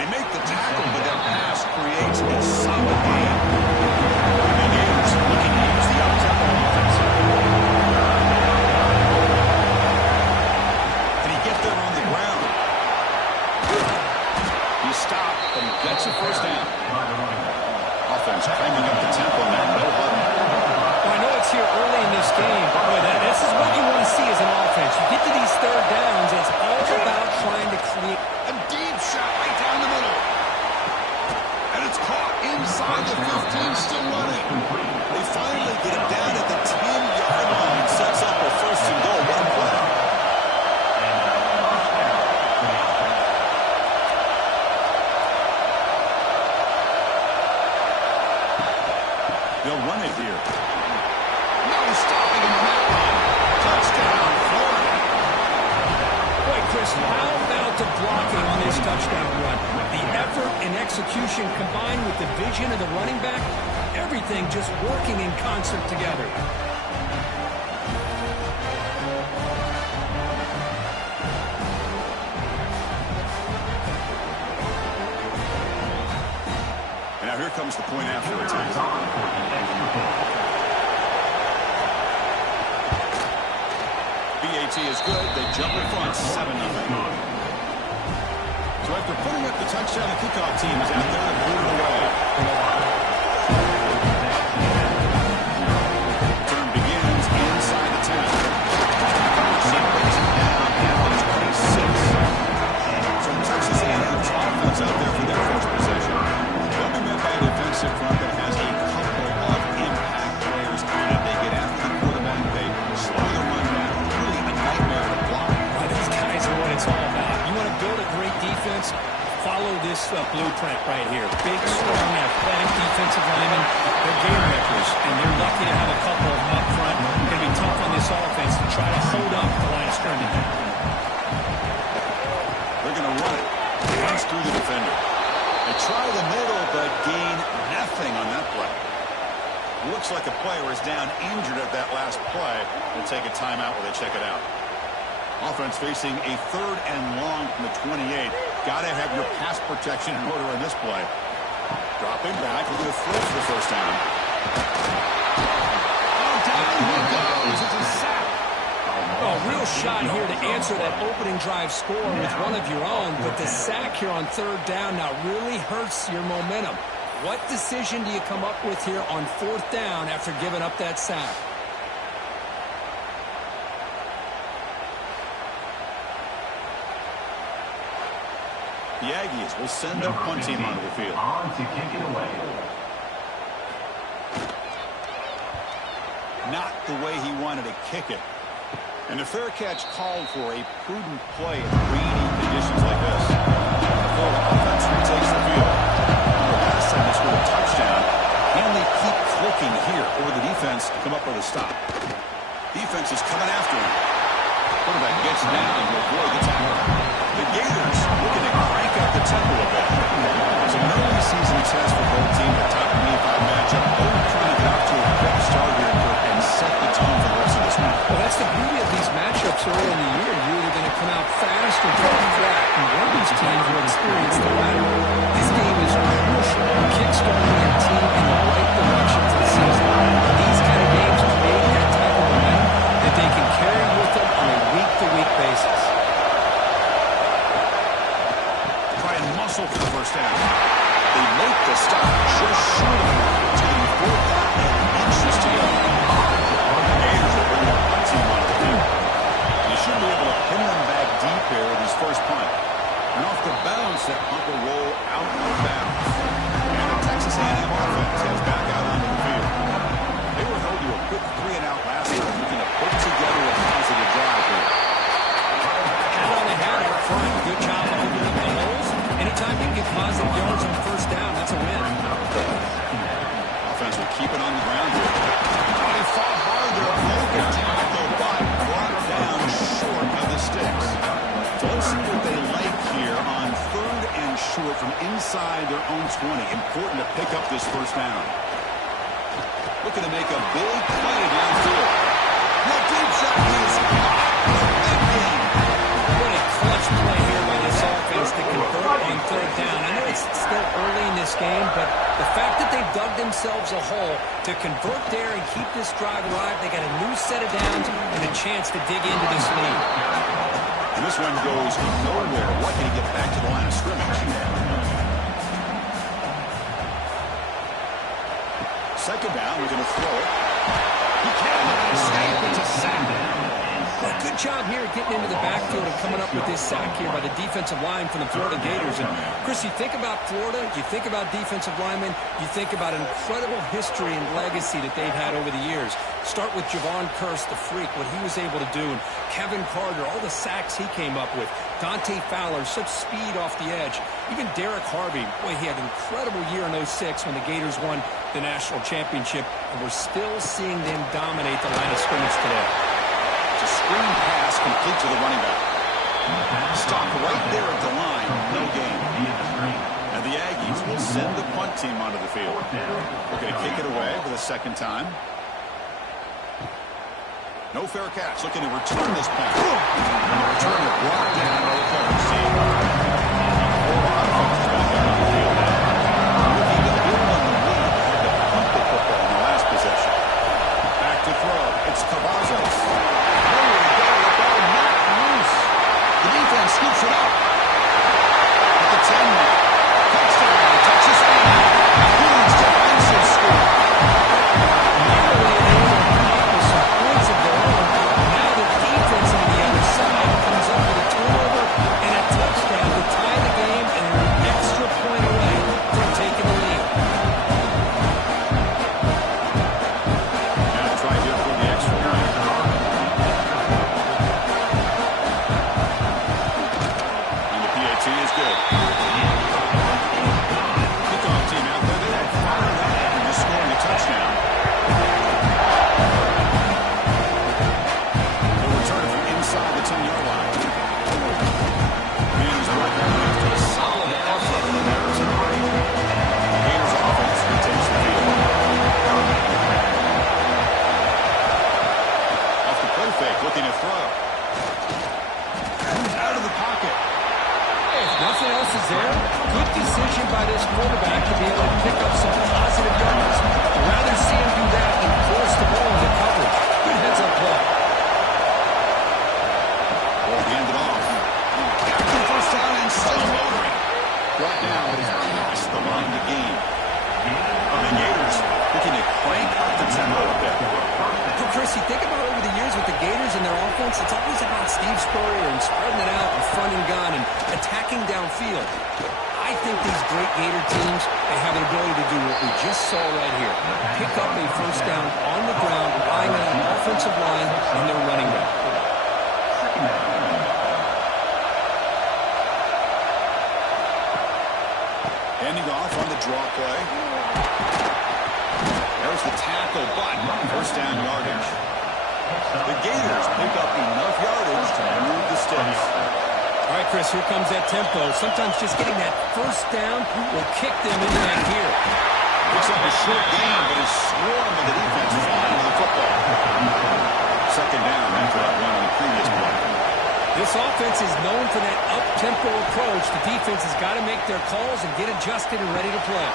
They make the tackle, but their pass creates a solid gain. The Gators looking to use the up-tempo offense. Can he get there on the ground? He stopped, but he gets a first down. Offense cranking up the tempo now. No huddle. Well, I know it's here early in this game, but boy, this is what you want to see as an offense. You get to these third downs, it's all about trying to create a deep shot right down the middle. And it's caught inside the 15, still running. They finally get it down at the 10-yard line. Sets up a first and goal. What a play. They'll run it here. No stopping him on that one. Touchdown, Florida. Boy, Chris, how about the blocking on this touchdown run? The effort and execution combined with the vision of the running back, everything just working in concert together. And now here comes the point after attack. BAT is good. They jump in front, 7-0. So after putting up the touchdown, the kickoff team is out there to move it away. Turn begins inside the 10. She brings it down at the 26. So Texas A&M's offense out there for their first possession. They'll be met by a defensive front that has a couple of impact players on it. They get after the quarterback. They slow the run down. Really a nightmare to block. Well, these guys are what it's all about. You want to build a great defense? Follow this blueprint right here. Big, strong, athletic defensive linemen. They're game makers, and they're lucky to have a couple of them up front. It's going to be tough on this offense to try to hold up the line of scrimmage. They're going to run it. Runs through the defender. They try the middle, but gain nothing on that play. Looks like a player is down injured at that last play. They'll take a timeout while they check it out. Offense facing a 3rd and long from the 28. Got to have your pass protection in order in this play. Dropping back, looking to flip for the first down. Oh, down he goes. It's a sack. Oh, real shot here to answer that opening drive score with one of your own, but the sack here on 3rd down now really hurts your momentum. What decision do you come up with here on 4th down after giving up that sack? The Aggies will send their punt team onto the field. On to kick it away. Not the way he wanted to kick it. And the fair catch called for a prudent play in rainy conditions like this. The Florida offense retakes the field. The last time they scored a touchdown. Can they keep clicking here, or the defense come up with a stop? Defense is coming after him. Quarterback gets down to avoid the tackle. The Gators looking to crank up the tempo a bit. It's an early season test for both teams. A top 25 matchup. Both trying to get off to a quick start here and set the tone for the rest of this one. Well, that's the beauty of these matchups early in the year. You're either going to come out fast or drop flat, and one of these teams will experience the latter. This game is crucial, kickstarting their team in the right direction for the season. These kind of games create that type of momentum that they can carry with them on a week-to-week basis. For the first down. They make the stop just short of to the 4th down and inches to go. The Gators will bring their punt team onto the field. They should be able to pin them back deep here with his first punt. And off the bounce, that punt will roll out of bounds. And the Texas A&M offense heads back out onto the field. They were held to a quick 3-and-out last year, looking to put together a positive drive here. And on the head up front, good job of opening up the holes. Anytime you can get positive yards on 1st down, that's a win. Offense will keep it on the ground here. Oh, he fought hard there. Broken tackle, but brought down short of the sticks. So let's see what they like here on 3rd and short from inside their own 20. Important to pick up this first down. Looking to make a big play downfield. The deep shot is what a clutch play here by this offense to convert on 3rd down. this game, but the fact that they've dug themselves a hole to convert there and keep this drive alive, they got a new set of downs and a chance to dig into this lead. And this one goes nowhere. Lucky to get back to the line of scrimmage. Second down, we're going to throw it. He cannot escape. It's a sack. Well, good job here getting into the backfield and coming up with this sack here by the defensive line from the Florida Gators. And, Chris, you think about Florida, you think about defensive linemen, you think about an incredible history and legacy that they've had over the years. Start with Javon Kearse, the freak, what he was able to do, and Kevin Carter, all the sacks he came up with. Dante Fowler, such speed off the edge. Even Derek Harvey, boy, he had an incredible year in 06 when the Gators won the national championship, and we're still seeing them dominate the line of scrimmage today. It's a screen pass complete to the running back. Stop right there at the line. No gain. And the Aggies will send the punt team onto the field. We're going to kick it away for the second time. No fair catch. Looking to return this punt. And the return is brought down by the coach. See, four offenses back out on the field now. Looking to build on the lead. They had to punt the football in the last possession. Back to throw. It's Cavazos. The defense scoops it up. At the 10 now. Touchdown. Touches it. Huge defensive score. Nearly able to come up with some points of their own. Now the defense on the other side comes up with a turnover and a touchdown to tie the game and an extra point away from taking the lead. Now try here for the extra point. Is good. Kickoff team out there. They had fired up and just scoring a touchdown. They'll return from inside the 10-yard line. Gators brought down after a solid effort from the Mariners. Gators offense retains the field. Off the play fake, looking to throw. Out of the pocket. Nothing else is there. Good decision by this quarterback to be able to pick up some positive yards. I'd rather see him do that than force the ball into coverage. Good heads-up play. Ball handed off. Got the first down and still motoring. Brought down, but he's past the line to gain. The Gators looking to crank up the tempo a bit. Chris, you think about over the years with the Gators and their offense, it's always about Steve Spurrier and spreading it out and front and gun and attacking downfield. I think these great Gator teams, they have the ability to do what we just saw right here. Pick up a first down on the ground, relying on an offensive line and their running back. Handing off on the draw play. There's the tackle, but first down yardage. The Gators pick up enough yardage to move the sticks. All right, Chris, here comes that tempo. Sometimes just getting that first down will kick them into that gear. Picks up a short gain, but is swarmed by the defense flying to the football. Second down after that run on the previous play. This offense is known for that up-tempo approach. The defense has got to make their calls and get adjusted and ready to play.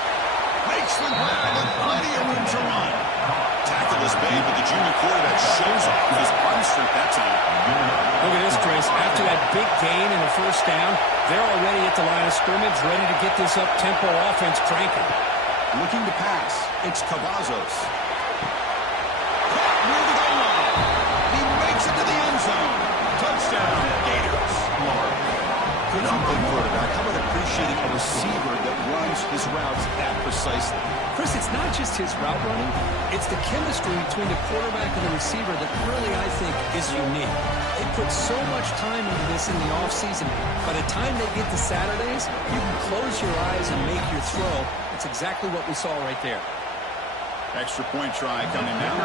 Makes the grab with plenty of room to run. Tackle is made, but the junior quarterback shows off his arm strength that time. Look at this, Chris. After that big gain and a first down, they're already at the line of scrimmage, ready to get this up-tempo offense cranking. Looking to pass. It's Cavazos. Caught near the goal line. He makes it to the end zone. Touchdown, Gators. Good on-play quarterback. How about appreciating a receiver that runs his routes that precisely? Chris, it's not just his route running. It's the chemistry between the quarterback and the receiver that really, I think, is unique. They put so much time into this in the offseason. By the time they get to Saturdays, you can close your eyes and make your throw. That's exactly what we saw right there. Extra point try coming now.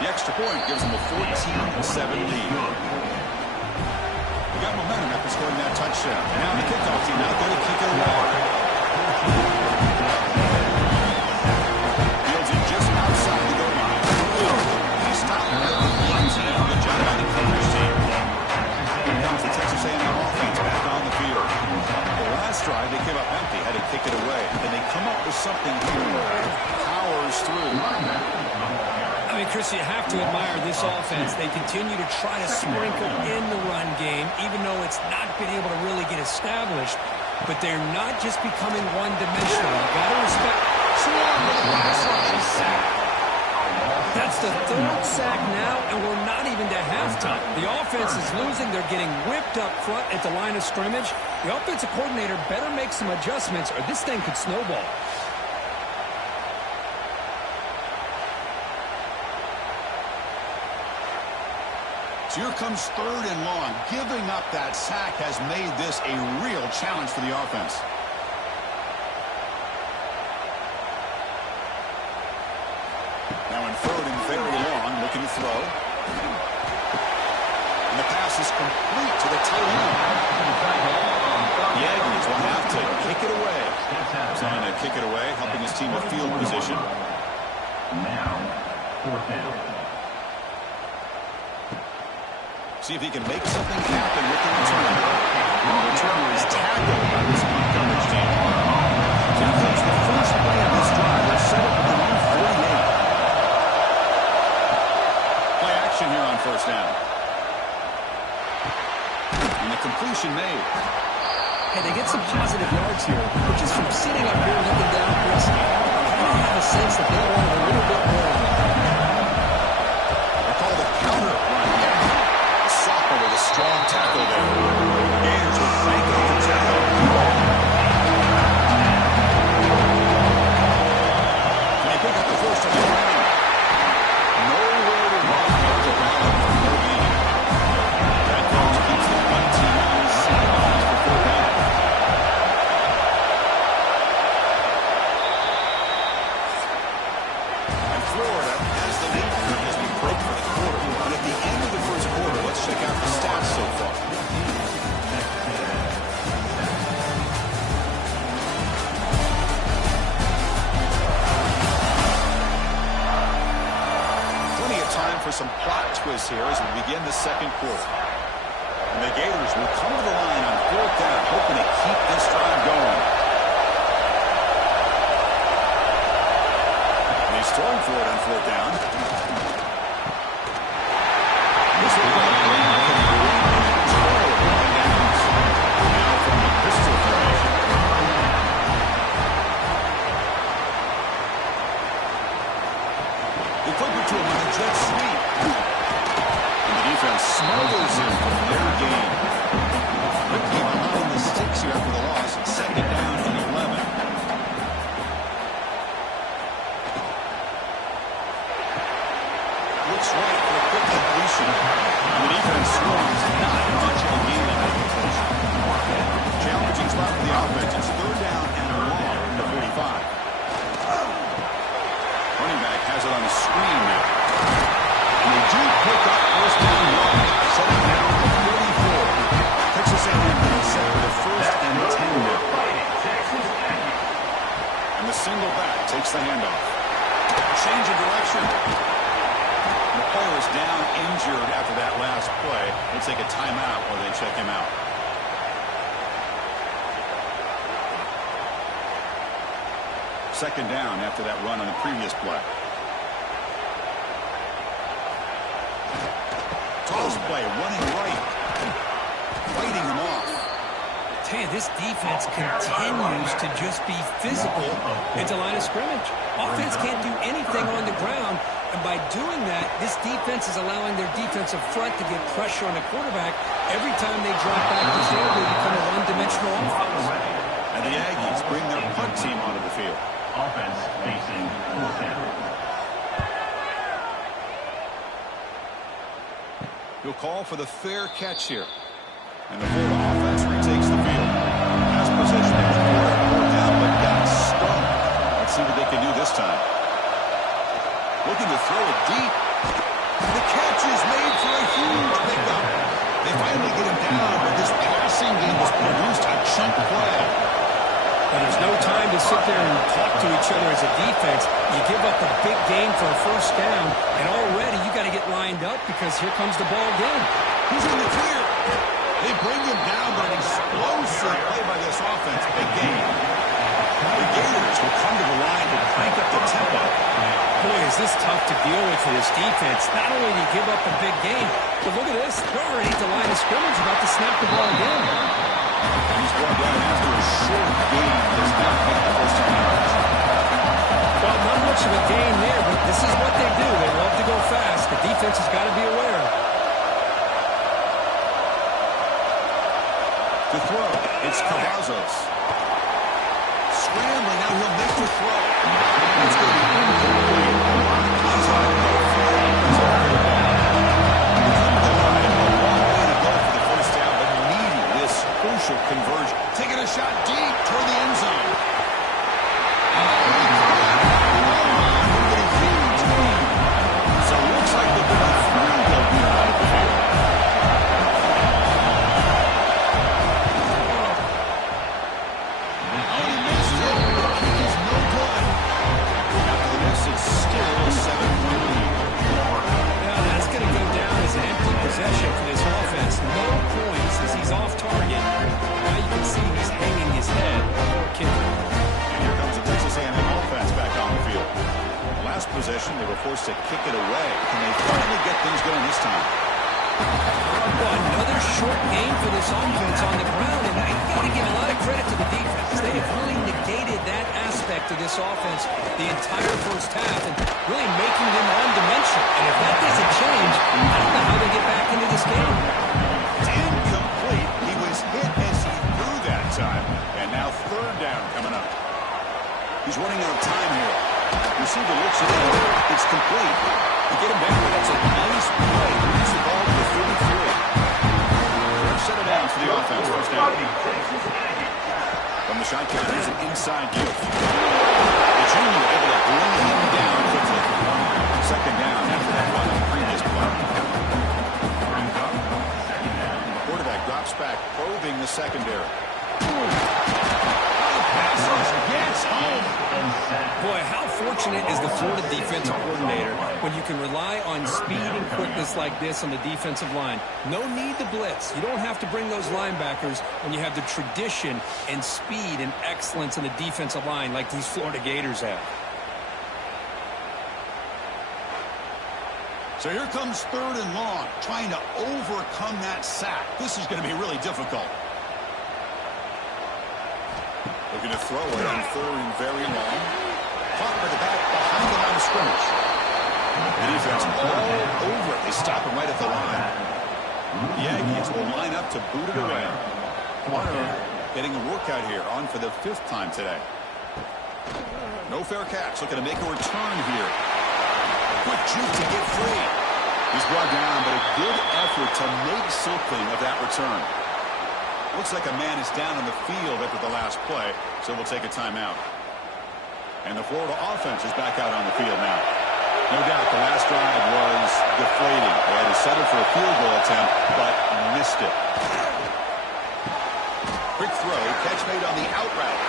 The extra point gives them a 14-7 lead. We got momentum after scoring that touchdown. Now the kickoff team out there to kick it away. Fields it just outside the goal line. He stopped it. Good job by the Gators team. Chris, you have to admire this offense. They continue to try to sprinkle in the run game, even though it's not been able to really get established. But they're not just becoming one-dimensional. You got to respect. Swarm with the pass rush. Sack. That's the third sack now, and we're not even to halftime. The offense is losing. They're getting whipped up front at the line of scrimmage. The offensive coordinator better make some adjustments, or this thing could snowball. Here comes third and long. Giving up that sack has made this a real challenge for the offense. Now in third and very long, looking to throw. And the pass is complete to the tight end. The Aggies will have to kick it away. Trying to kick it away, helping his team to field position. Now, fourth down. See if he can make something happen with the return. The returner is tackled by this coverage team. Here comes the first play of this drive. They're set up with the new 48. Play action here on first down. And the completion made. Hey, they get some positive yards here, but just from sitting up here looking down, Chris, I kind of have a sense that they wanted a little bit more on that. They call it a counter run here. With a strong tackle there. Gators will crank up the tackle. Can he pick up the first on the ground? Nowhere to run after battle for no gain. That coach keeps the one team on the sidelines for fourth down. And Florida has the lead here as we break for the quarter. And at the end of the first quarter, let's check out the stats so far. Plenty of time for some plot twists here as we begin the second quarter. And the Gators will come to the line on fourth down, hoping to keep this drive going. And he's throwing for it on fourth down. This will go now from the pistol formation. They flip it to him on a jet sweep. And the defense smothers him from their game. Quickly behind the sticks here after the loss. Second down and 11. Looks right for a quick completion. The defense swarms not much of a gain on that completion. Challenging spot for the offense. It's third down and long to 45. Running back has it on the screen now. And they do pick up first down long. Setting down to 34. Texas A&M set for the first and 10 now. And the single back takes the handoff. Change of direction. The player is down injured after that last play. They take a timeout or they check him out. Second down after that run on the previous play. Toss play, running right. Fighting them off. Tell you, this defense continues to just be physical into line of scrimmage. Offense can't do anything on the ground. And by doing that, this defense is allowing their defensive front to get pressure on the quarterback. Every time they drop back the field, they become a one-dimensional offense. And the Aggies bring their punt team onto the field. Offense facing fourth down. He'll call for the fair catch here. And the Florida offense retakes the field. Pass possession is fourth down, but got stumped. Let's see what they can do this time. Looking to throw it deep. The catch is made for a huge pickup. They finally get him down, but this passing game has produced a chunk play. But there's no time to sit there and talk to each other as a defense. You give up a big game for a first down, and already you got to get lined up because here comes the ball again. He's in the clear. They bring him down, but an explosive play by this offense. Big game. The Gators will come to the line to crank up the tempo. Boy, as is this tough to deal with for this defense? Not only do you give up a big game, but look at this. They're already at the line of scrimmage about to snap the ball again. He's brought down after a short game. Does not make the first time yards. Well, not much of a gain there, but this is what they do. They love to go fast. The defense has got to be aware. To throw, it's Cavazos. Scrambling, now he'll make the throw. It's going to be incomplete. A lot of contact. It's a good ball. A long way to go for the first down, but needing this crucial conversion. Taking a shot deep toward the end zone. So it looks like they're going to throw the ball out of the field. Possession for this offense. No points as he's off target. Now you can see he's hanging his head. Kicker. And here comes the Texas A&M offense back on the field. Last possession, they were forced to kick it away. Can they finally get things going this time? Well, another short game for this offense on the ground, and I got to give a lot of credit to the defense. They have really negated that aspect of this offense the entire first half and really making them one-dimensional. And if that doesn't change, I don't know how they get back into this game. It's incomplete. He was hit as he threw that time. And now third down coming up. He's running out of time here. Receiver looks at it. It's complete. You get him back, but that's a nice play. Moves the ball to the 33. Set it down for the offense. First down. From the shotgun, here's an inside gift. The junior able to bring him down quickly. Second down after that run on the previous play. The quarterback drops back, probing the secondary. Gets home. Boy, how fortunate is the Florida defensive coordinator when you can rely on speed and quickness like this on the defensive line. No need to blitz. You don't have to bring those linebackers when you have the tradition and speed and excellence in the defensive line like these Florida Gators have. So here comes third and long, trying to overcome that sack. This is going to be really difficult. Looking to throw it on third and very long. Caught by the back behind the line of scrimmage. The defense all over it. They stop him right at the line. The Aggies will line up to boot it away. Warner getting a workout here, on for the 5th time today. No fair catch. Looking to make a return here. Quick juke to get free. He's brought down, but a good effort to make something of that return. Looks like a man is down on the field after the last play, so we'll take a timeout. And the Florida offense is back out on the field now. No doubt the last drive was deflating. They had to settle for a field goal attempt, but missed it. Quick throw, catch made on the out route.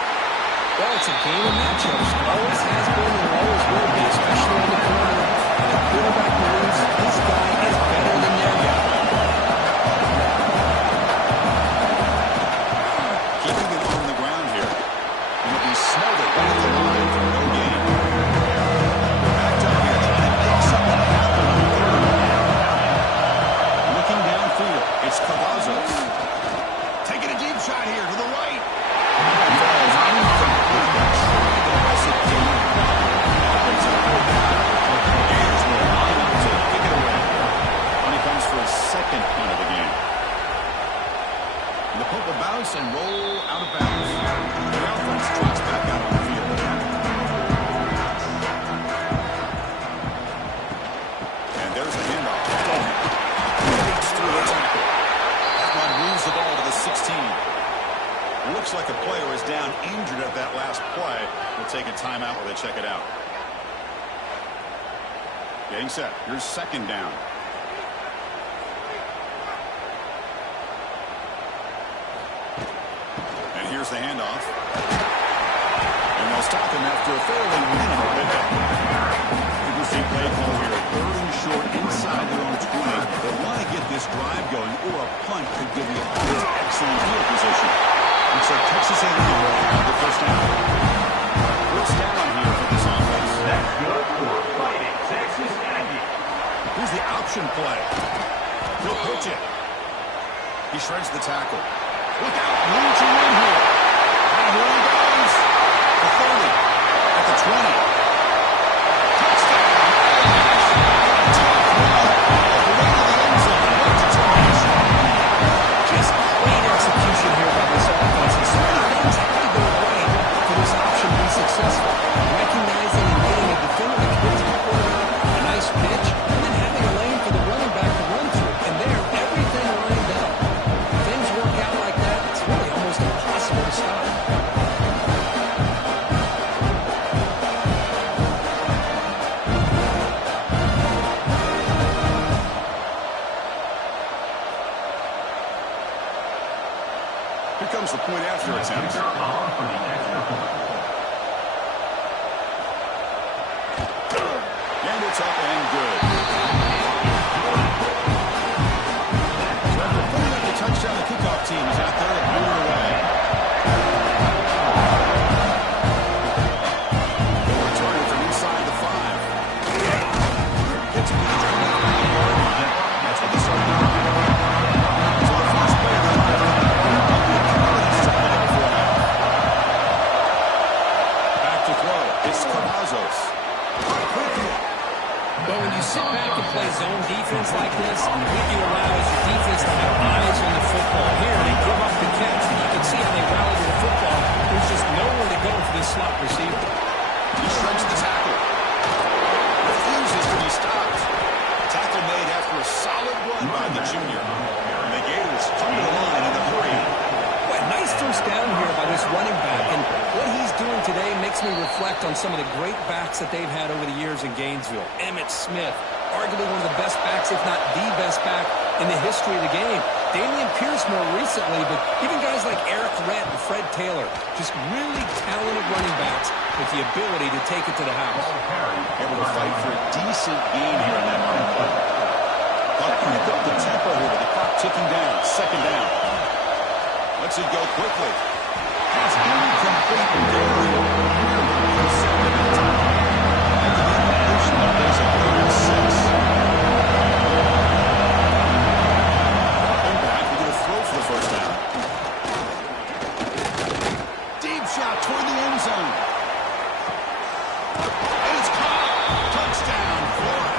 Well, it's a game of matchups. Always has been and always will be, especially on the corner. And the quarterback believes this guy is better than their guy. Keeping it on the ground here. And it'll be smothered right at the line for no gain. Backed up here, trying to make something happen on the third. Looking downfield, it's Cavazos. Taking a deep shot here to the right. Second punt of the game. The punt will bounce and roll out of bounds. The offense drops back out on the field. And there's a handoff. Breaks through the tackle. That one moves the ball to the 16. Looks like a player is down injured at that last play. We'll take a timeout while they check it out. Getting set. Here's second down. Here's the handoff. And they'll stop him after a fairly minimal pickup. You can see play call here. Third and short inside their own 20. They want to get this drive going, or a punt could give the offense excellent field position. Looks like Texas A&M on the first down. First down here for this offense. That's good for fighting. runs the option play. He'll pitch it. He shreds the tackle. Look out, room to win here. And here he goes. The 30, at the 20. Touchdown. Top run. All the way to the end zone. What determination. Just great execution here by this offense. And so many things have to go right for this option to be successful. Recognizing and getting a defender to commit to the quarterback, a nice pitch, and then having a lane for the running back to run through. And there, everything lined up. Things work out like that, it's really almost impossible to stop. Here comes the point after attempt. And it's up and good. So after putting up the touchdown, the kickoff team is out there to move it away. They'll return it from inside the 5. Gets it to the 20. That's what the start doing. So the first play of the drive, back to throw. It's Cavazos. But when you sit back and play zone defense like this, what you allow is your defense to have eyes on the football. Here, they give up the catch, and you can see how they rally to the football. There's just nowhere to go for this slot receiver. He shreds the tackle. Refuses to be stopped. Tackle made after a solid run by the junior. And the Gators come to the line in a hurry. Boy, nice first down here by this running back. And what he's doing today makes me reflect on some of the great backs that they've had over the years in Gainesville. Emmitt Smith, arguably one of the best backs, if not the best back in the history of the game. Damian Pierce more recently, but even guys like Eric Redd and Fred Taylor, just really talented running backs with the ability to take it to the house. Able to fight for a decent gain here in that run play. They'll pick up the tempo here with the clock ticking down. Second down. Lets it go quickly. It's incomplete and barely intercepted that time. After the incompletion, that goes at 36. Impact, we're going to throw for the first down. Deep shot toward the end zone. And it's caught. Touchdown, Florida.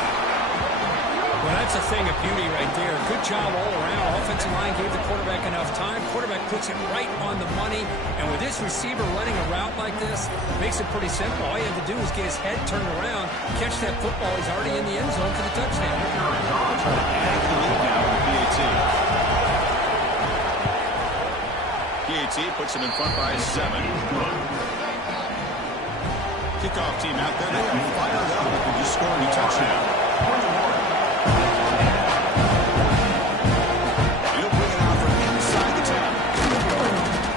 Well, that's a thing of beauty right there. Good job all around. Offensive line gave the quarterback enough time. Quarterback puts it right on the money. And with this receiver running a route like this, makes it pretty simple. All you have to do is get his head turned around, catch that football. He's already in the end zone for the touchdown. They'll try to add the lead now with PAT. PAT puts him in front by 7. Kickoff team out there. They are fired up with just scoring a touchdown. He'll bring it out from inside the 10.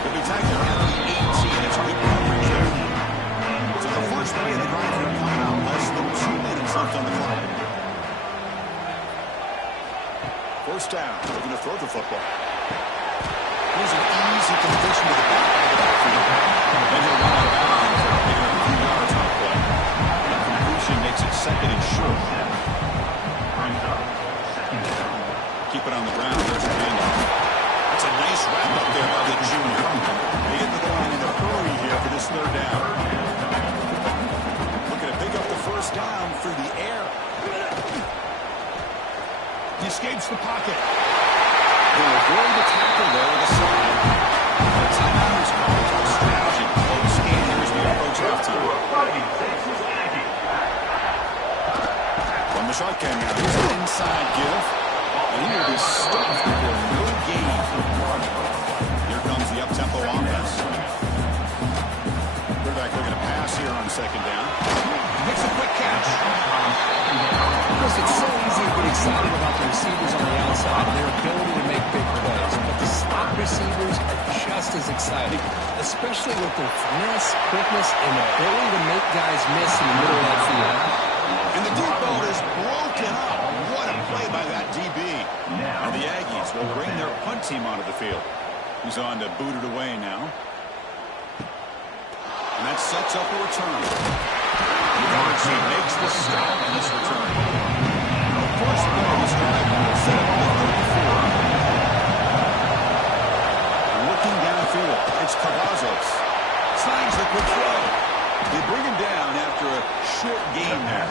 He'll be tagged around the 18. It's a good coverage there. So the first play of the drive here coming out less than 2 minutes left on the clock. First down. They're going to throw the football. Here's an easy completion to the back of the backfield. Then he'll run out of bounds. They go a few yards on the play. That completion makes it second and short. Keep it on the ground. There's a handoff. That's a nice wrap up there by the junior. They get to the line in a hurry here for this third down. Looking to pick up the first down through the air. He escapes the pocket. They'll avoid the tackle there with a slide. The timeout is called for a strategy. Close game here as we approach halftime. From the shotgun now, here's an inside give. And he will be stuffed for no gain. Here comes the up-tempo offense. Quarterback looking to pass here on second down. Makes a quick catch. Chris, it's so easy to get excited about the receivers on the outside and their ability to make big plays. But the slot receivers are just as exciting, especially with their finesse, quickness, and ability to make guys miss in the middle of that field. And the deep ball is broken up. What a play by that DB. And the Aggies will bring their punt team onto the field. He's on to boot it away now. And that sets up a return. He makes the stop on this return. first play of this drive will set up the 34. Looking downfield, it's Cavazos. Signs the quick throw. They bring him down after a short gain there.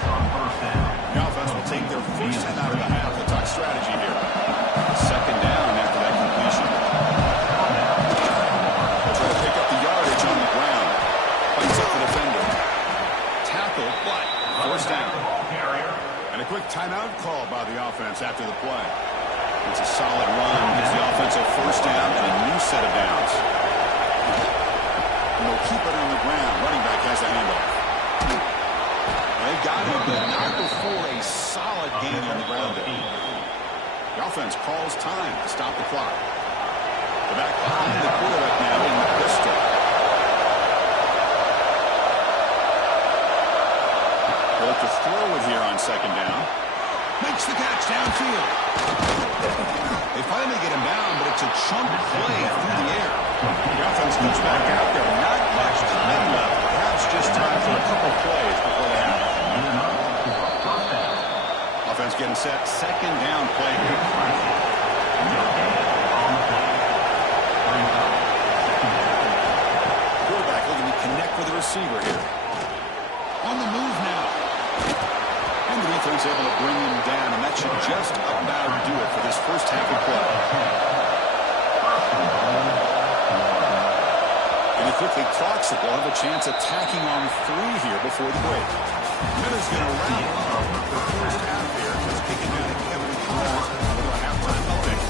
The offense will take their first time out of the half. The talk strategy here. Second down after that completion. They'll try to pick up the yardage on the ground. Fights up the defender. Tackle, but first down. And a quick timeout call by the offense after the play. It's a solid run. Gives the offense a first down and a new set of downs. And they'll keep it on the ground. Running back has the handoff. They've got him, but not before a solid gain on the ground there. The offense calls time to stop the clock. The back behind the quarterback now in the pistol. They'll look to throw it here on second down. Makes the catch downfield. They finally get him down, but it's a chunk play through the air. The offense comes back out there. Not much time left. Perhaps just time for a couple plays before the half. Offense getting set. Second down play. Quarterback looking to connect with the receiver here. On the move now. And the defense able to bring him down, and that should just about do it for this first half of play. And he quickly clocks it. They'll have a chance attacking on 3 here before the break. Miller's going to wrap up the first half here. Just kicking out of Kevin Collins with a halftime update.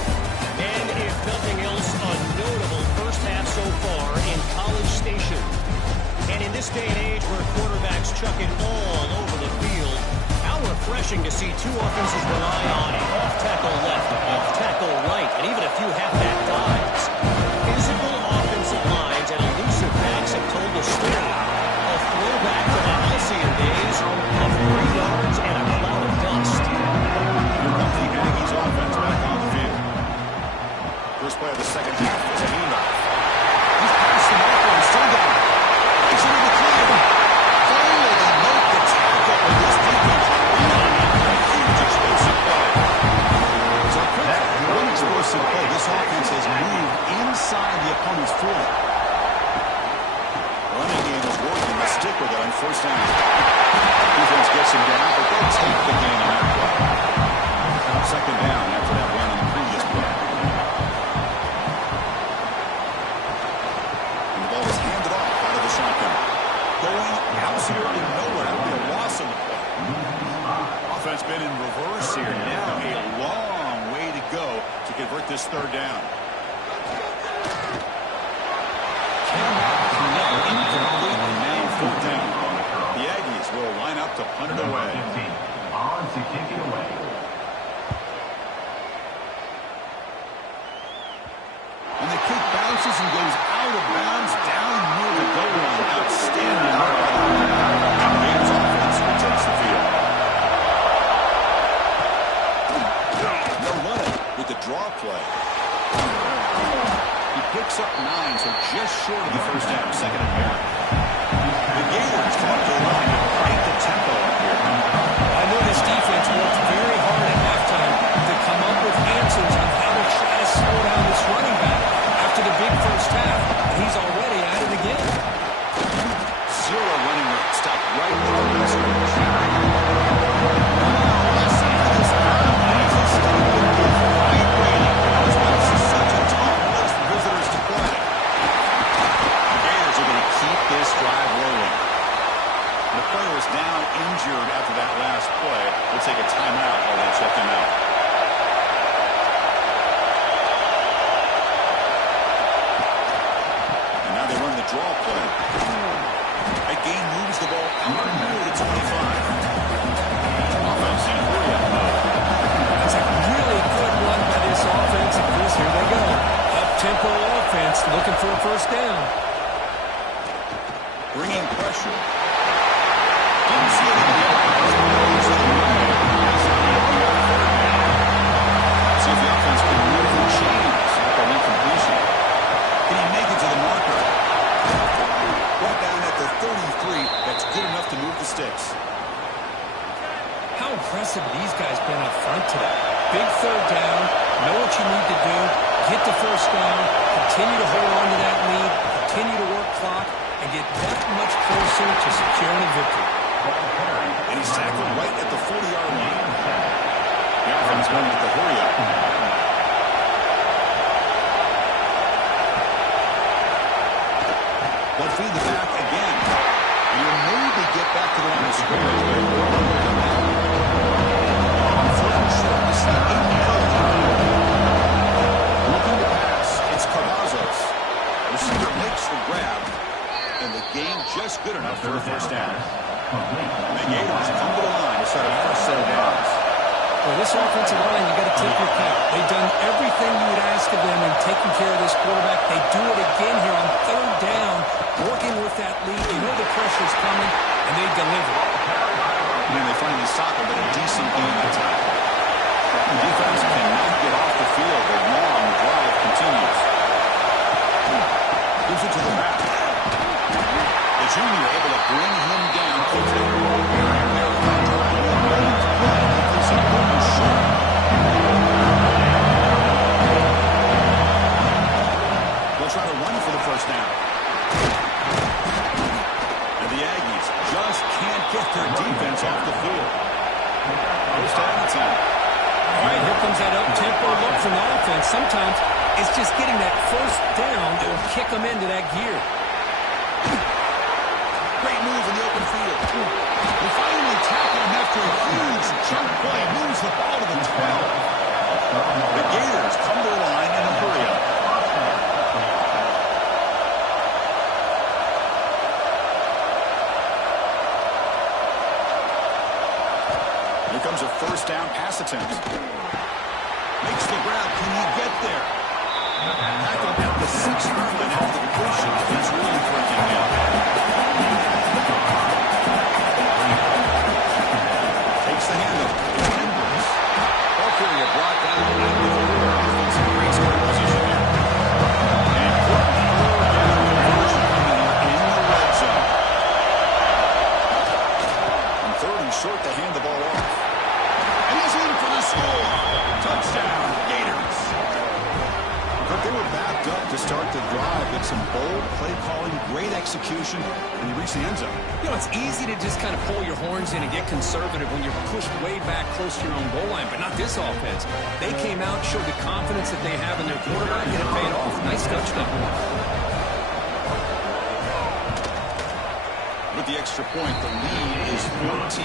And if nothing else, a notable first half so far in College Station. And in this day and age where quarterbacks chuck it all over the field, how refreshing to see two offenses rely on off-tackle left, off-tackle right, and even a few halfback dives. Physical offensive lines and elusive backs have told the story. A throwback to the halcyon days of 3 yards and a cloud of dust. Here comes the Aggies offense back on the field. First play of the second half is a handoff. He's passed the marker and still got it. He's into the clear. Finally, they make the tackle with this defense. Huge explosive play. So quick, one explosive play. This offense has moved inside the opponent's 40. Running game is working. They stick with it on first down. Defense gets him down, but they'll take the gain on that play. Second down after that run on the previous play. And the ball is handed off out of the shotgun. Going absolutely nowhere. That'll be a loss on the play. Offense been in reverse here. Now a long way to go to convert this third down. Incomplete and now fourth down. The Aggies will line up to punt it away. On to kick it away. And the kick bounces and goes out of bounds down near the goal line. Outstanding work by the Aggies offense takes the field. They'll run it with the draw play. He picks up 9, so just short of the first down. Second and 1. The Gators talk to the line to crank the tempo up here. I know this defense worked very hard at halftime to come up with answers on how to try to slow down this running back after the big first half. He's already at it again. Zero running rate. Stopped right in the middle. Injured after that last play. We'll take a timeout while they check him out. And now they run the draw play. That game moves the ball out near the 25. Offense in hurry-up mode. That's a really good run by this offense. And here they go. Up-tempo offense looking for a first down. Bringing pressure. See if the offense can move the chains after an incompletion. Can he make it to the marker? Brought down at the 33. That's good enough to move the sticks. How impressive these guys been up front get the first down, continue to hold on to that lead, continue to work clock, and get that much closer to securing a victory. And he's tackled right at the 40-yard line. The offense going with the hurry up. They'll feed the back again. And you'll maybe get back to the line of scrimmage. This is the 8th play. Looking to pass. It's Cavazos. Receiver makes the grab. And the game just good enough for a first down. And the Gators come to the line to set a first set of downs. Well, this offensive line, you got to take your count. They've done everything you would ask of them in taking care of this quarterback. They do it again here on third down, working with that lead. You know the pressure's coming, and they deliver. And then they finally stop it, but a decent game at time. The defense cannot get off the field. The long drive continues. Gives it to the back. The junior able to bring him down quickly. They'll try to run for the first down. And the Aggies just can't get their defense off the field. First down and 10. All right, here comes that up-tempo look from the offense. Sometimes it's just getting that first down that will kick them into that gear. Great move in the open field. They finally tackle him after a huge jump play. Moves the ball to the 12. The Gators come to the line in a hurry-up. Here comes a first down pass attempt. Makes the grab. Can he get there? Tackled at the 6-yard line after the completion. He's really breaking down. Takes the handoff. Ball carrier brought down at the offensive great scoring position here. And third down conversion in the red zone. On third and short, they hand the ball off. And he's in for the score. Touchdown, Gators. But they were backed up to start the drive with some bold play calling, great execution, and they reached the end zone. You know, it's easy to just kind of pull your horns in and get conservative when you're pushed way back close to your own goal line, but not this offense. They came out, showed the confidence that they have in their quarterback, and it paid off. Nice touchdown. With the extra point, the lead is 14.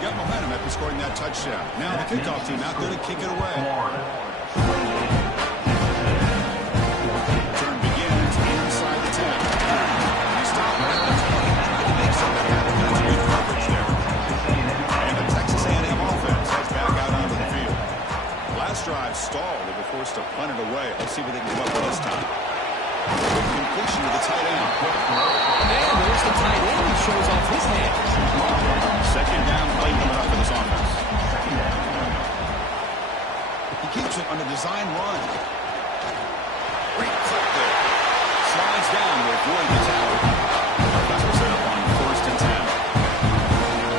Got momentum after scoring that touchdown. Now the kickoff team out there to kick it away. Turn begins inside the 10. He stopped at the 20, trying to make something happen. That's good coverage there. And the Texas A&M offense heads back out onto the field. Last drive stalled. They were forced to punt it away. Let's see what they can come up with this time. Completion to the tight end. Man, there's the tight end. He shows off his hand. Second down play coming up for this offense. He keeps it on a design run. Great cut there. Slides down to avoid the tackle. That was set up on first and 10.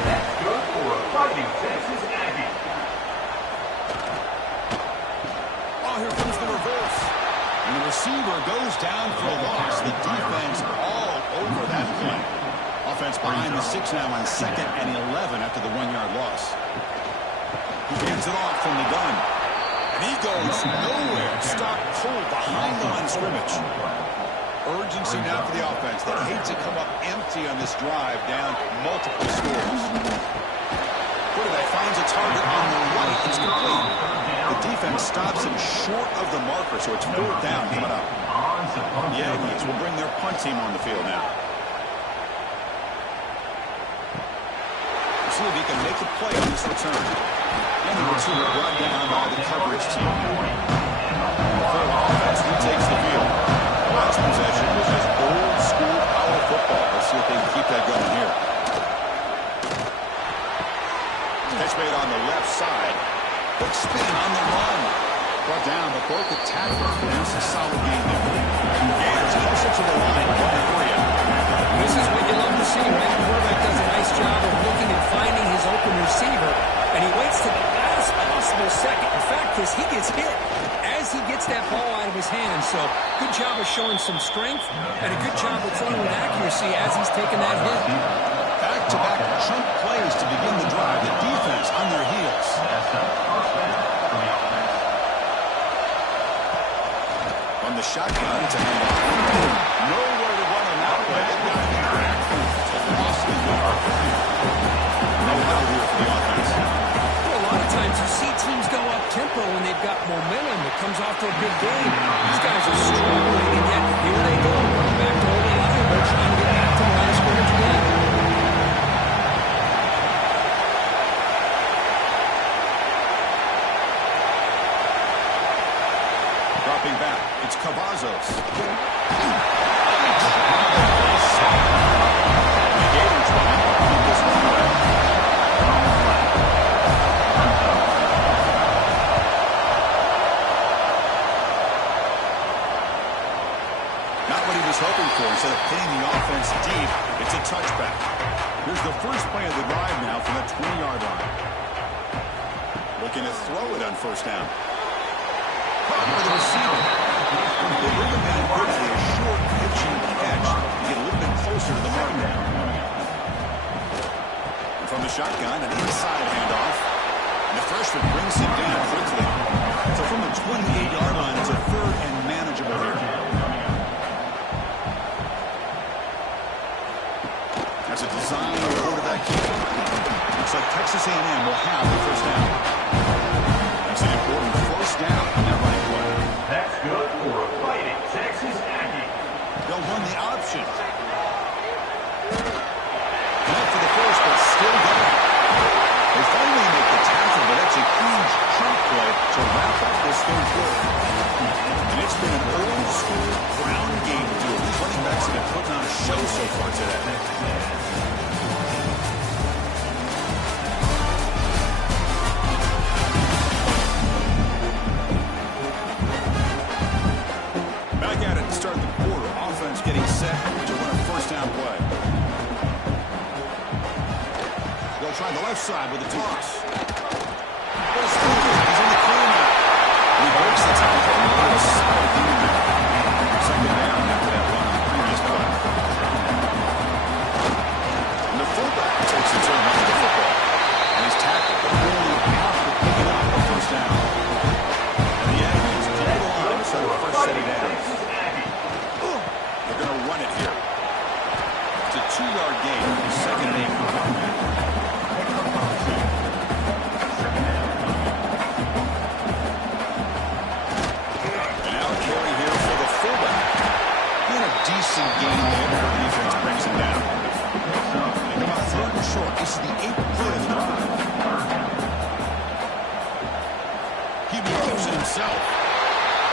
That's good for a fighting Texas Aggie. Oh, here comes the reverse. And the receiver goes down for a loss. The defense all over that play. Offense behind the 6 now on 2nd and 11 after the 1-yard loss. He hands it off from the gun. And he goes nowhere. Stop pulled behind the line of scrimmage. Urgency now for the offense. They hate to come up empty on this drive, down multiple scores. Quarterback finds a target on the right. It's complete. The defense stops him short of the marker, so it's 4th down coming up. The Aggies will bring their punt team on the field now. See if he can make a play on this return. And the receiver brought down by the coverage team. Full offense retakes the field. Last possession was just old school power football. Let's see if they can keep that going here. Catch made on the left side. Quick spin on the run. Brought down, but broke the tackle. And it's a solid game there. Gators closer to the line. This is what you love to see, right? The quarterback does a nice job of looking and finding his open receiver, and he waits to the last possible second. The fact is, he gets hit. As he gets gets that ball out of his hands. So good job of showing some strength and a good job of throwing with accuracy as he's taking that hit. Back-to-back chunk plays to begin the drive. The defense on their heels. On the shotgun, it's a handoff. Nowhere to run on that play. They've got to be back to loss the yard. No help here for the offense. Well, a lot of times you see teams go up-tempo when they've got momentum. It comes off to a big game. These guys are struggling, and yet here they go. Running back to Ole Iowa, trying to get back to the line of scrimmage again. Dropping back, it's Cavazos. The Gators want to keep this one away. Not what he was hoping for. Instead of pinning the offense deep, it's a touchback. Here's the first play of the drive now from the 20-yard line. Looking to throw it on first down. Caught by the receiver. They bring him down quickly, a short pitching catch to get a little bit closer to the mark now. And from the shotgun, an inside handoff. And the freshman brings him down quickly. So from the 28-yard line, it's a third and manageable here. That's a design quarterback keeper. Looks like Texas A&M will have the first down. That's an important first down on that running play. That's good for a fighting Texas Aggie. They'll run the option. Not for the first, but still going. They finally make the tackle, but that's a huge chunk play to wrap up this third quarter. And it's been an old-school ground game duel. These running backs have been putting on a show so far today. Back at it to start the quarter. Offense getting set to run a first down play. They'll try the left side with a toss. He's in the clear now. He breaks the tackle. Second down after that run on the previous play. And the fullback takes the turn under the football. And he's tackled, but only after picking up the first down. And the Aggies clear the line instead of first setting down. They're going to run it here. It's a 2-yard gain. Second and 8 for Conrad. And now carry here for the fullback. Doing a decent gain there before the defense brings him down. They come out third and short. This is the 8th play of the drive. He keeps it himself.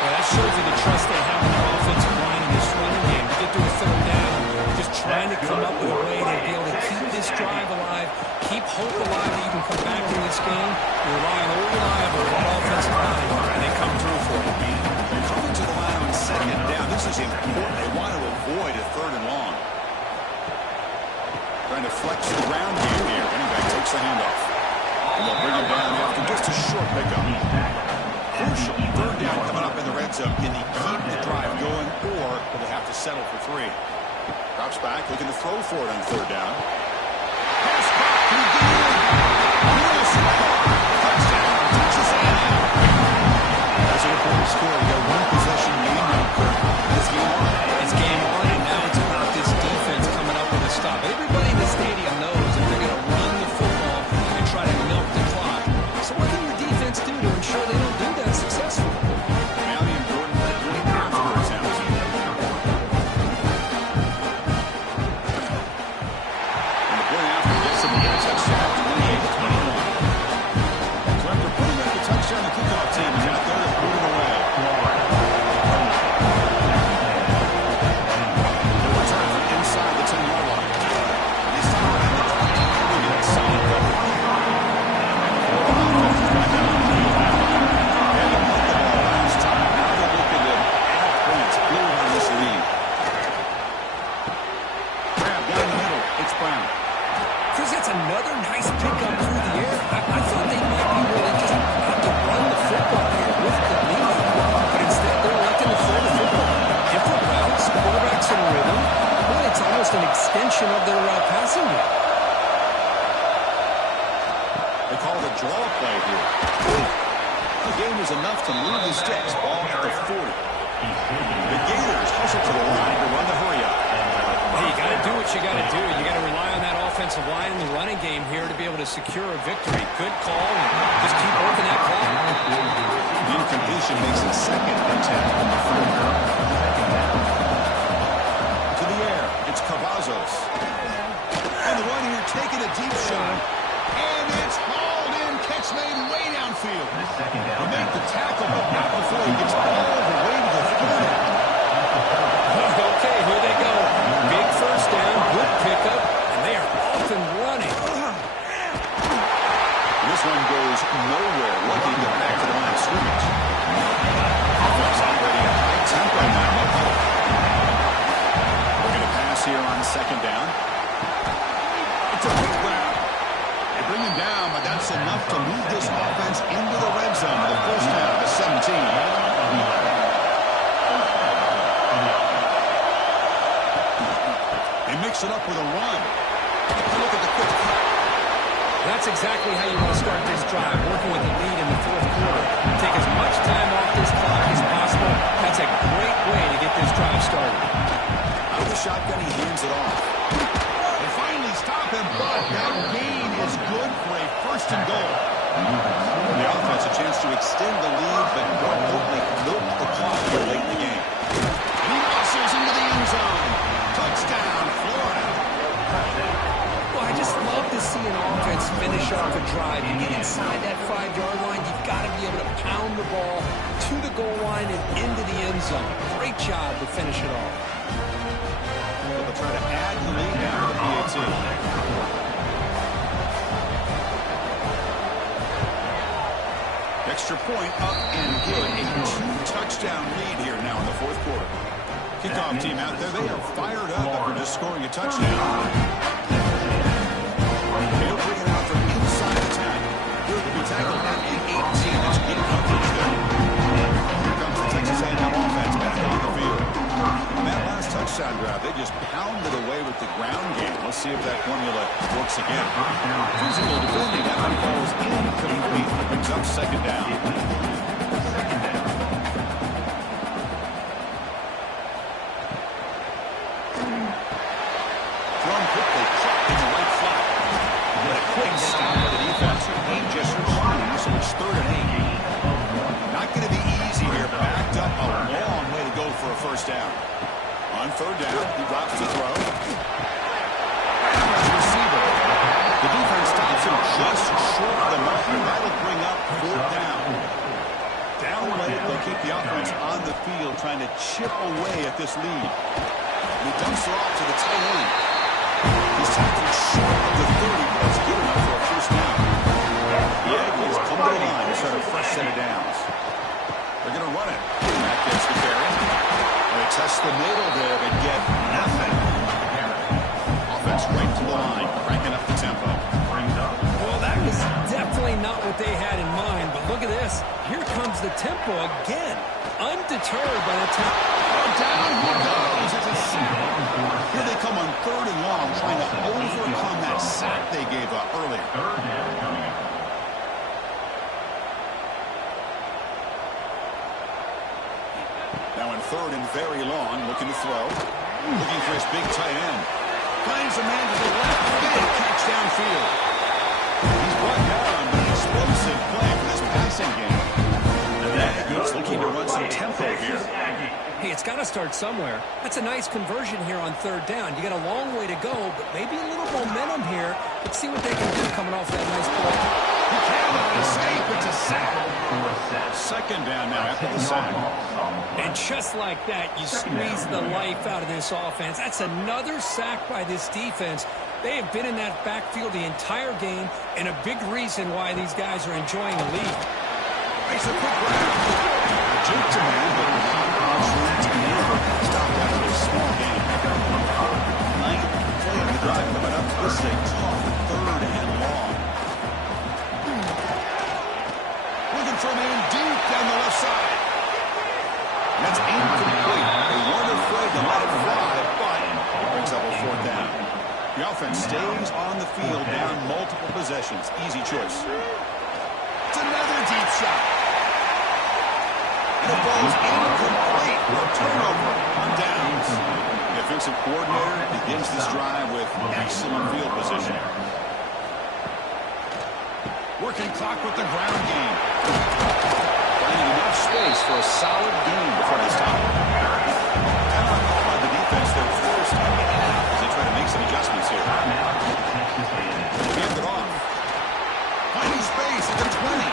Well, that shows you the trust they have in their offensive line in this running game. To get to a third down, just trying to come up with a way to be able to keep this drive alive, keep hope alive that you can come back in this game. You rely on Ole Iowa with that offensive line, and they come through for you. They're coming to the line on second down. This is important. They want to avoid a third and long. Trying to flex the ground game here. Running back takes the handoff. And they'll bring him down after just a short pickup. Crucial third down coming up in the red zone. Can he keep the drive going, or will they have to settle for 3? Drops back, looking to throw for it on third down. Pass back, can he get in? Wilson, touchdown, Texas A&M. That's an important score. We got one possession game now, Kirk. It's game on. It's game on, and now it's about this defense coming up with a stop. Everybody in the stadium knows if they're going to run the football and try to milk the clock. So what can your defense do to ensure they don't do that successfully? Mallion Jordan doing afterwards now. And the play after gets him to get a touchdown, 28-21. So after putting up the touchdown, the kickoff team is out there to put it away. was enough to move the sticks. Ball at the 40. The Gators hustle to the line to run the hurry up. Hey, you got to do what you got to do. You got to rely on that offensive line in the running game here to be able to secure a victory. Good call, and just keep working that clock. The incompletion makes it 2nd and 10 on the 4. To the air, it's Cavazos. And the one here taking a deep shot. And it's hauled in. Catch made way downfield. He made the tackle, but not before he gets all the way to the 30. Okay, here they go. Big first down, good pickup, and they are off and running. This one goes nowhere. Lucky to get back to the line of scrimmage. Offense operating at high tempo now. We're going to pass here on 2nd down. It's a big grab. They bring him down, but that's enough to move this offense into the red zone. The first down to 17. They mix it up with a run. Look at the quick cut. That's exactly how you want to start this drive, working with the lead in the 4th quarter. Take as much time off this clock as possible. That's a great way to get this drive started. Out of the shotgun, he hands it off. They finally stop him, but that gain is good for a 1st and goal. The offense a chance to extend the lead, but more importantly, milk the clock here late in the game. And he muscles into the end zone. Touchdown, Florida. Well, I just love to see an offense finish off a drive. You get inside that 5-yard line, you've got to be able to pound the ball to the goal line and into the end zone. Great job to finish it off. They'll try to add the lead now to the PAT. Extra point up and good. A 2-touchdown lead here now in the 4th quarter. Kickoff team out there. They are fired up after just scoring a touchdown. They'll bring it out from inside the 10. He'll be tackled at the 18. That's good coverage there. Here comes the Texas A&M offense back on the field. On that last touchdown drive, they just pounded away with the ground game. Let's see if that formula works again. Physical defending. That one falls incomplete. Brings up 2nd down. Thrown quickly, caught in the right flat. But a quick stop by the defense. Game just resumed, so it's 3rd and 8. Not going to be easy here. Backed up a long way to go for a 1st down. On 3rd down, he drops the throw. And receiver. The defense stops him just short of the mark. That'll bring up 4th down. Down late, they'll keep the offense on the field, trying to chip away at this lead. And he dumps it off to the tight end. He's tackled short of the 30, but that's good enough for a 1st down. The Aggies come to the line to start a fresh set of downs. They're going to run it. That gets the carry. They test the middle there, but get nothing. Offense right to the line, cranking up the tempo. Well, that was definitely not what they had in mind, but look at this. Here comes the tempo again. Undeterred by the time. Down he goes. It's a sack. Here they come on 3rd and long, trying to overcome that sack they gave up earlier. Now in 3rd and very long, looking to throw. Looking for his big tight end. Finds a man to the left. Big catch downfield. He's brought down, but an explosive play for this passing game. And the Aggies looking to run some tempo here. Hey, it's got to start somewhere. That's a nice conversion here on 3rd down. You got a long way to go, but maybe a little momentum here. Let's see what they can do coming off that nice play. He cannot escape. It's a sack. 2nd down now after the sack. And just like that, you squeeze the life out of this offense. That's another sack by this defense. They have been in that backfield the entire game, and a big reason why these guys are enjoying the lead. Makes a quick grab. Juked a man, but not much room to maneuver. Stopped after a small gain. 9th play of the drive coming up. This is a tough 3rd and long. Looking for a man deep down the left side. That's incomplete. They weren't afraid to let it fly, but it brings up a 4th down. The offense stays on the field down multiple possessions. Easy choice. It's another deep shot. And the ball's incomplete. No turnover on downs. The offensive coordinator begins this drive with excellent field position. Working clock with the ground game. Finding enough space for a solid gain before this time. Time on call by the defense. They're forced in and out as they try to make some adjustments here. Hand it off. Finding space at the 20.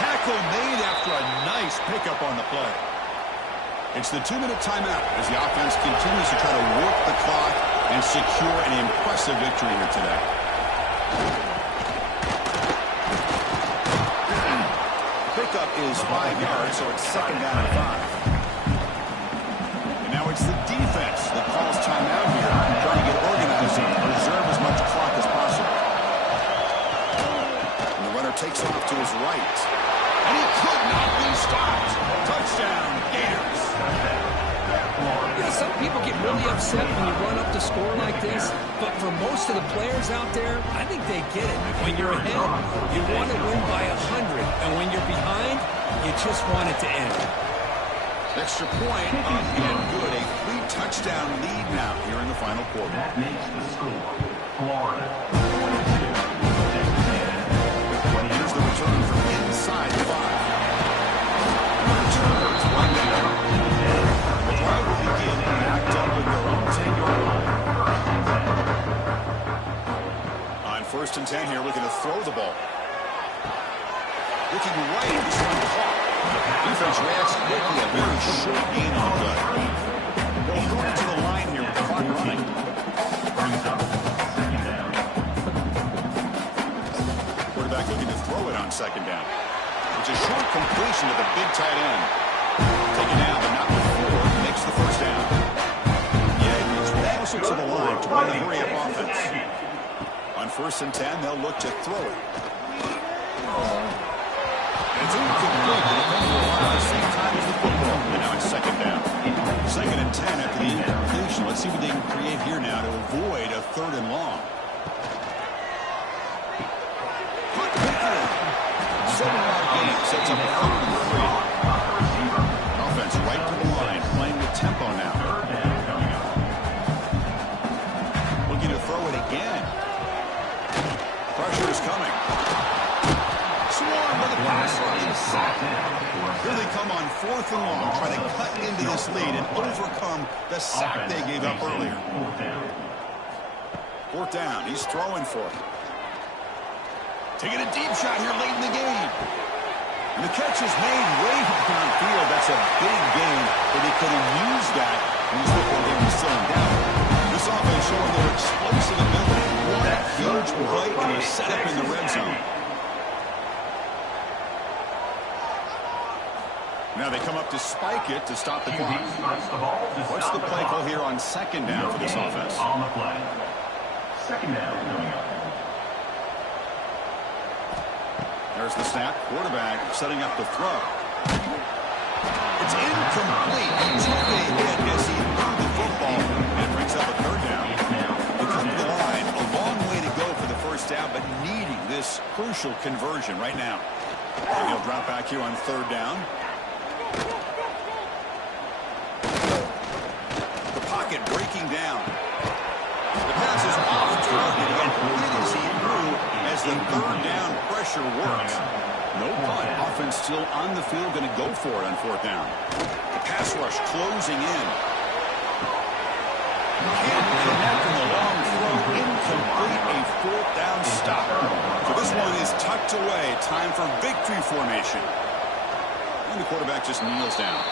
Tackle made after a nice pickup on the play. It's the 2-minute timeout as the offense continues to try to work the clock and secure an impressive victory here today. Pickup is 5 yards, so it's 2nd down and 5. And now it's the defense that calls timeout here, trying to get organized and preserve as much clock as possible. And the runner takes off to his right. And he could not be stopped. Touchdown, Gators. You know, some people get really upset when you run up to score like this, but for most of the players out there, I think they get it. When you're ahead, you want to win by 100, and when you're behind, you just want it to end. Extra point up and good. A 3-touchdown lead now here in the final quarter. That makes the score Florida 22. Here's the return from inside the 5. Returns one down. The drive will begin backed up with their own 10-yard line. On 1st and 10 here, looking to throw the ball. Looking right, this one caught. Defense reacts quickly, a very short gain on the play. They'll go into the line here with the clock running. Quarterback looking to throw it on 2nd down. It's a short completion to the big tight end. Taken down, but not before. Makes the 1st down. Yeah, he moves closer to the line to run the hurry-up offense. On 1st and 10, they'll look to throw it. It's incomplete. The defender will fire at the same time as the football. And now it's 2nd down. 2nd and 10 after the incompletion. Let's see what they can create here now to avoid a 3rd and long. 7-yard gain sets up a 3rd and 3. Offense right to the line, playing with tempo now. Looking to throw it again. Pressure is coming. Swarm with a pass rush, a sack. Here they come on 4th and long, trying to cut into this lead and overcome the sack they gave up earlier. 4th down, he's throwing for it. Taking a deep shot here late in the game. And the catch is made way downfield. That's a big gain, but they could have used that when this football game was still in doubt. This offense showing their explosive ability. What a huge play, and they're set up in the red zone. Now they come up to spike it to stop the clock. What's the play call here on 2nd down for this offense? On the play. 2nd down coming up. There's the snap. Quarterback setting up the throw. It's incomplete. He took a hit as he threw the football and brings up a 3rd down. They come to the line. A long way to go for the 1st down, but needing this crucial conversion right now. And he'll drop back here on 3rd down. The pocket breaking down. The pass is off target. He got hit as he threw as the 3rd down pressure works. No punt. Offense still on the field, going to go for it on 4th down. The pass rush closing in. Can't connect on the long throw. Incomplete. A 4th down stop. So this one is tucked away. Time for victory formation. And the quarterback just kneels down.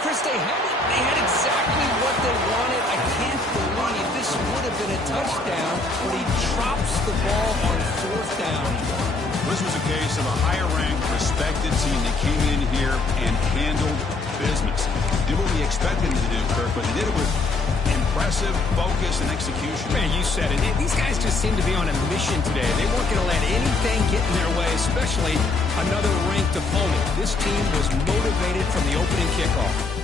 Chris, they had exactly what they wanted. I can't believe this would have been a touchdown, but he drops the ball on 4th down. This was a case of a higher-ranked, respected team that came in here and handled business. Did what we expected them to do, Kirk, but they did it with impressive focus and execution. Man, you said it. These guys just seem to be on a mission today. They weren't going to let anything get in their way, especially another ranked opponent. This team was motivated from the opening kickoff.